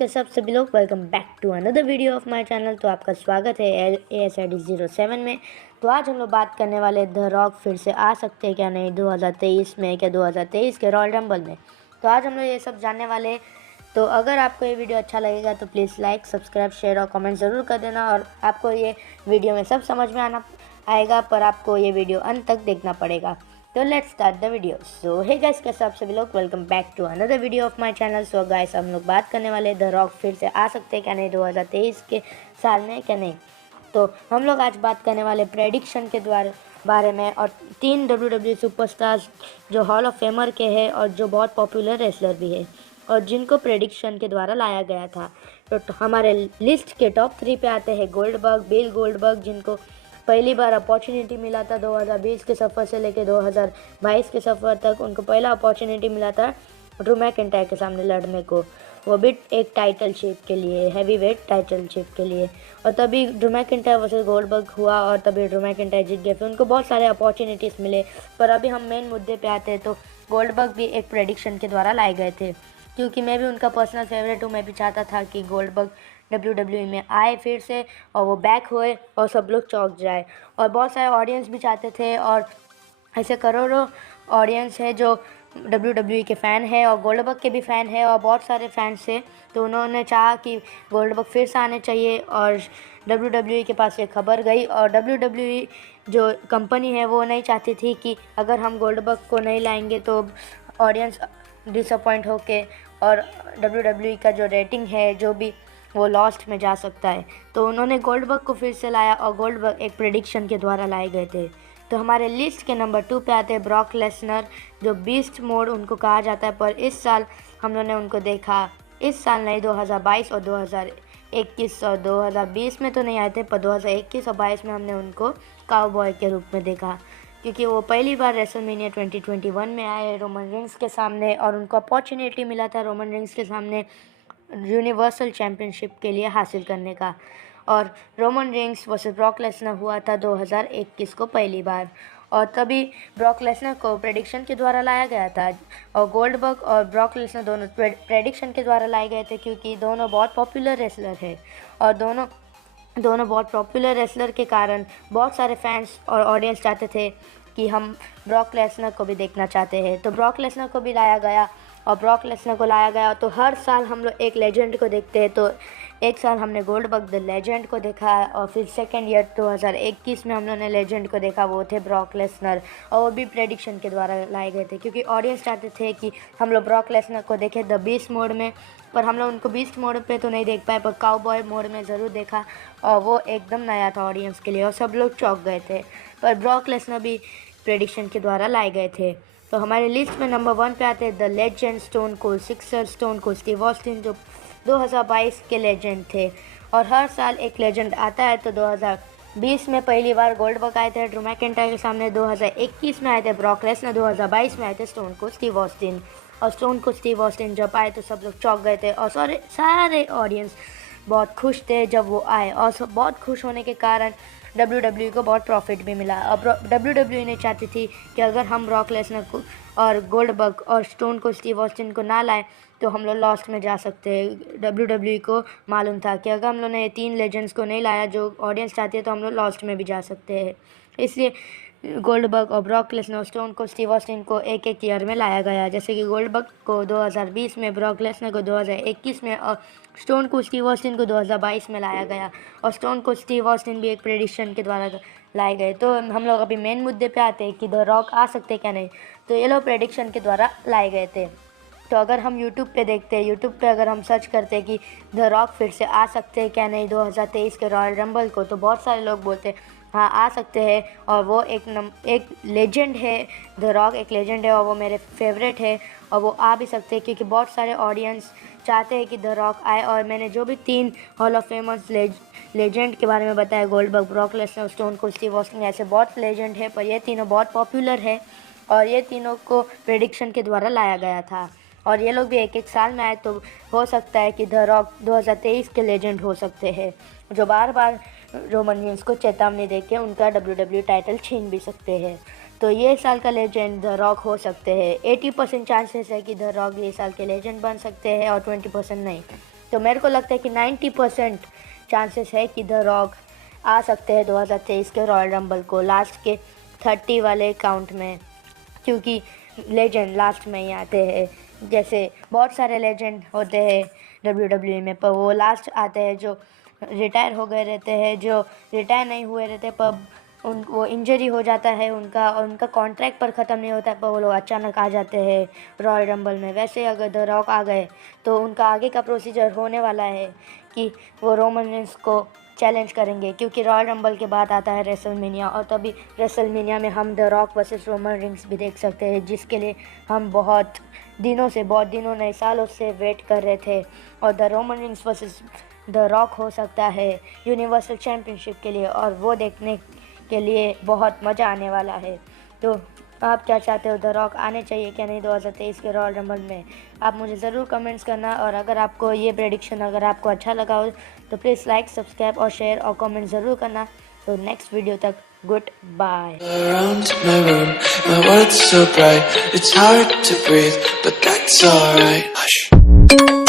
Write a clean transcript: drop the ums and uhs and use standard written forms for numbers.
के सब सभी लोग, welcome back to another video of my channel. तो आपका स्वागत है ASID07 में। तो आज हम लोग बात करने वाले द रॉक फिर से आ सकते हैं क्या नहीं 2023 में, क्या 2023 के रॉयल रंबल में। तो आज हम लोग ये सब जानने वाले हैं। तो अगर आपको ये वीडियो अच्छा लगेगा तो प्लीज़ लाइक, सब्सक्राइब, शेयर और कमेंट ज़रूर कर देना। और आपको ये वीडियो में सब समझ में आएगा, पर आपको ये वीडियो अंत तक देखना पड़ेगा। तो let's start the video. So hey guys, कैसे आप सभी लोग, welcome back to another video of my channel. So guys, हम लोग बात करने वाले द रॉक फिर से आ सकते हैं क्या नहीं 2023 के साल में क्या नहीं। तो हम लोग आज बात करने वाले प्रेडिक्शन के बारे में, और 3 WWE सुपरस्टार्स जो हॉल ऑफ फेमर के हैं और जो बहुत पॉपुलर रेसलर भी है और जिनको प्रेडिक्शन के द्वारा लाया गया था। तो हमारे लिस्ट के टॉप 3 पे आते हैं गोल्डबर्ग, बिल गोल्डबर्ग, जिनको पहली बार अपॉर्चुनिटी मिला था 2020 के सफ़र से लेकर 2022 के सफ़र तक। उनको पहला अपॉर्चुनिटी मिला था ड्रू मैकिंटायर के सामने लड़ने को, वो भी एक टाइटलशिप के लिए, हैवीवेट टाइटलशिप के लिए। और तभी ड्रू मैकिंटायर वर्सेस गोल्डबर्ग हुआ और तभी ड्रू मैकिंटायर जीत गए। फिर उनको बहुत सारे अपॉर्चुनिटीज़ मिले। पर अभी हम मेन मुद्दे पे आते हैं। तो गोल्डबर्ग भी एक प्रेडिक्शन के द्वारा लाए गए थे, क्योंकि मैं भी उनका पर्सनल फेवरेट हूँ। मैं भी चाहता था कि गोल्डबर्ग WWE में आए फिर से और वो बैक हुए और सब लोग चौंक जाए। और बहुत सारे ऑडियंस भी चाहते थे, और ऐसे करोड़ों ऑडियंस है जो WWE के फ़ैन है और गोल्डबर्ग के भी फ़ैन है और बहुत सारे फैंस है। तो उन्होंने चाहा कि गोल्डबर्ग फिर से आने चाहिए, और WWE के पास ये खबर गई। और WWE जो कंपनी है वो नहीं चाहती थी कि अगर हम गोल्डबर्ग को नहीं लाएंगे तो ऑडियंस डिसअपॉइंट होके और WWE का जो रेटिंग है जो भी वो लॉस्ट में जा सकता है। तो उन्होंने गोल्डबर्ग को फिर से लाया और गोल्डबर्ग एक प्रेडिक्शन के द्वारा लाए गए थे। तो हमारे लिस्ट के नंबर 2 पे आते हैं ब्रॉक लेसनर, जो बीस्ट मोड उनको कहा जाता है। पर इस साल हम लोगों ने उनको देखा, इस साल नहीं, 2022 और 2021 और 2020 में तो नहीं आए थे, पर 2021 और 22 में हमने उनको काउबॉय के रूप में देखा, क्योंकि वो पहली बार रेसलमेनिया 2021 में आए रोमन रिंग्स के सामने, और उनको अपॉर्चुनिटी मिला था रोमन रिंग्स के सामने यूनिवर्सल चैम्पियनशिप के लिए हासिल करने का। और Roman rings versus Brock Lesnar हुआ था 2021 को पहली बार, और तभी ब्रॉक लेसनर को प्रेडिक्शन के द्वारा लाया गया था। और गोल्डबर्ग और ब्रॉक लेसनर दोनों प्रेडिक्शन के द्वारा लाए गए थे, क्योंकि दोनों बहुत पॉपुलर रेसलर है। और दोनों बहुत पॉपुलर रेसलर के कारण बहुत सारे फैंस और ऑडियंस चाहते थे कि हम ब्रॉक लेसनर को भी देखना चाहते हैं। तो ब्रॉक लेसनर को भी लाया गया, और ब्रॉक लेसनर को लाया गया तो हर साल हम लोग एक लेजेंड को देखते हैं। तो एक साल हमने गोल्डबर्ग द लेजेंड को देखा, और फिर सेकेंड ईयर 2021 में हम लोगों ने लेजेंड को देखा, वो थे ब्रॉक लेसनर। और वो भी प्रेडिक्शन के द्वारा लाए गए थे, क्योंकि ऑडियंस चाहते थे कि हम लोग ब्रॉक लेसनर को देखें द बीस्ट मोड में। पर हम लोग उनको बीस्ट मोड पे तो नहीं देख पाए, पर काउबॉय मोड में ज़रूर देखा, और वो एकदम नया था ऑडियंस के लिए और सब लोग चौंक गए थे। पर ब्रॉक लेसनर भी प्रेडिक्शन के द्वारा लाए गए थे। तो हमारे लिस्ट में नंबर 1 पे आते हैं the legend stone cold sixer, stone cold Steve Austin, जो 2022 के लेजेंड थे। और हर साल एक लेजेंड आता है। तो 2020 में पहली बार गोल्डबर्ग आए थे ड्रू मैकिंटायर के सामने, 2021 में आए थे ब्रॉक लेसनर, 2022 में आए थे स्टोन कोल्ड स्टीव ऑस्टिन। और स्टोन कोल्ड स्टीव ऑस्टिन जब आए तो सब लोग चौंक गए थे, और सारे ऑडियंस बहुत खुश थे जब वो आए। और बहुत खुश होने के कारण WWE को बहुत प्रॉफिट भी मिला। अब WWE ने चाहती थी कि अगर हम ब्रॉक लेसनर को और गोल्डबर्ग और स्टोन को स्टीव ऑस्टिन को ना लाए तो हम लोग लॉस्ट में जा सकते हैं। WWE को मालूम था कि अगर हम लोग ने 3 लेजेंड्स को नहीं लाया जो ऑडियंस चाहती है तो हम लोग लॉस्ट में भी जा सकते हैं। इसलिए गोल्डबर्ग और ब्रॉक लेसनर और स्टोन को स्टीव ऑस्टिन को एक ईयर में लाया गया, जैसे कि गोल्डबर्ग को 2020 में, ब्रॉक लेसनर को 2021 में और स्टोन को स्टीव ऑस्टिन को 2022 में लाया गया। और स्टोन को स्टीव ऑस्टिन भी एक प्रेडिक्शन के द्वारा लाए गए। तो हम लोग अभी मेन मुद्दे पे आते हैं कि द रॉक आ सकते क्या नहीं। तो ये लोग प्रेडिक्शन के द्वारा लाए गए थे। तो अगर हम यूट्यूब पे देखते हैं, यूट्यूब पे अगर हम सर्च करते हैं कि द रॉक फिर से आ सकते हैं क्या नहीं 2023 के रॉयल रंबल को, तो बहुत सारे लोग बोलते हैं हाँ आ सकते हैं। और वो एक लेजेंड है, द रॉक एक लेजेंड है और वो मेरे फेवरेट है, और वो आ भी सकते हैं, क्योंकि बहुत सारे ऑडियंस चाहते हैं कि द रॉक आए। और मैंने जो भी 3 हॉल ऑफ फेमस लेजेंड के बारे में बताया, Goldberg, Brock Lesnar, stone cold Steve Austin, ऐसे बहुत लेजेंड है, पर ये तीनों बहुत पॉपुलर है और ये तीनों को प्रेडिक्शन के द्वारा लाया गया था। और ये लोग भी एक साल में आए, तो हो सकता है कि द रॉक 2023 के लेजेंड हो सकते हैं, जो बार बार रोमन रिंग्स को चेतावनी देके उनका WWE टाइटल छीन भी सकते हैं। तो ये साल का लेजेंड द रॉक हो सकते हैं। 80% चांसेस है कि द रॉक ये साल के लेजेंड बन सकते हैं और 20% नहीं। तो मेरे को लगता है कि 90% चांसेस है कि द रॉक आ सकते हैं 2023 के रॉयल रंबल को लास्ट के 30 वाले काउंट में, क्योंकि लेजेंड लास्ट में ही आते हैं। जैसे बहुत सारे लेजेंड होते हैं WWE में, पर वो लास्ट आते हैं जो रिटायर हो गए रहते हैं, जो रिटायर नहीं हुए रहते पर वो इंजरी हो जाता है उनका, और उनका कॉन्ट्रैक्ट पर ख़त्म नहीं होता, पर वो लोग अचानक आ जाते हैं रॉयल रंबल में। वैसे अगर द रॉक आ गए तो उनका आगे का प्रोसीजर होने वाला है कि वो रोमन रेंस को चैलेंज करेंगे, क्योंकि रॉयल रंबल के बाद आता है रेसलमेनिया, और तभी रेसलमेनिया में हम the rock versus Roman Reigns भी देख सकते हैं, जिसके लिए हम बहुत दिनों नहीं सालों से वेट कर रहे थे। और the Roman Reigns versus the rock हो सकता है यूनिवर्सल चैम्पियनशिप के लिए, और वो देखने के लिए बहुत मज़ा आने वाला है। तो आप क्या चाहते हो, द रॉक आने चाहिए क्या नहीं 2023 के रॉयल रंबल में? आप मुझे ज़रूर कमेंट्स करना, और अगर आपको ये प्रेडिक्शन अगर आपको अच्छा लगा हो तो प्लीज़ लाइक, सब्सक्राइब और शेयर और कमेंट ज़रूर करना। तो नेक्स्ट वीडियो तक good bye. Around my room, my world's so bright, it's hard to breathe, but that's alright. Hush.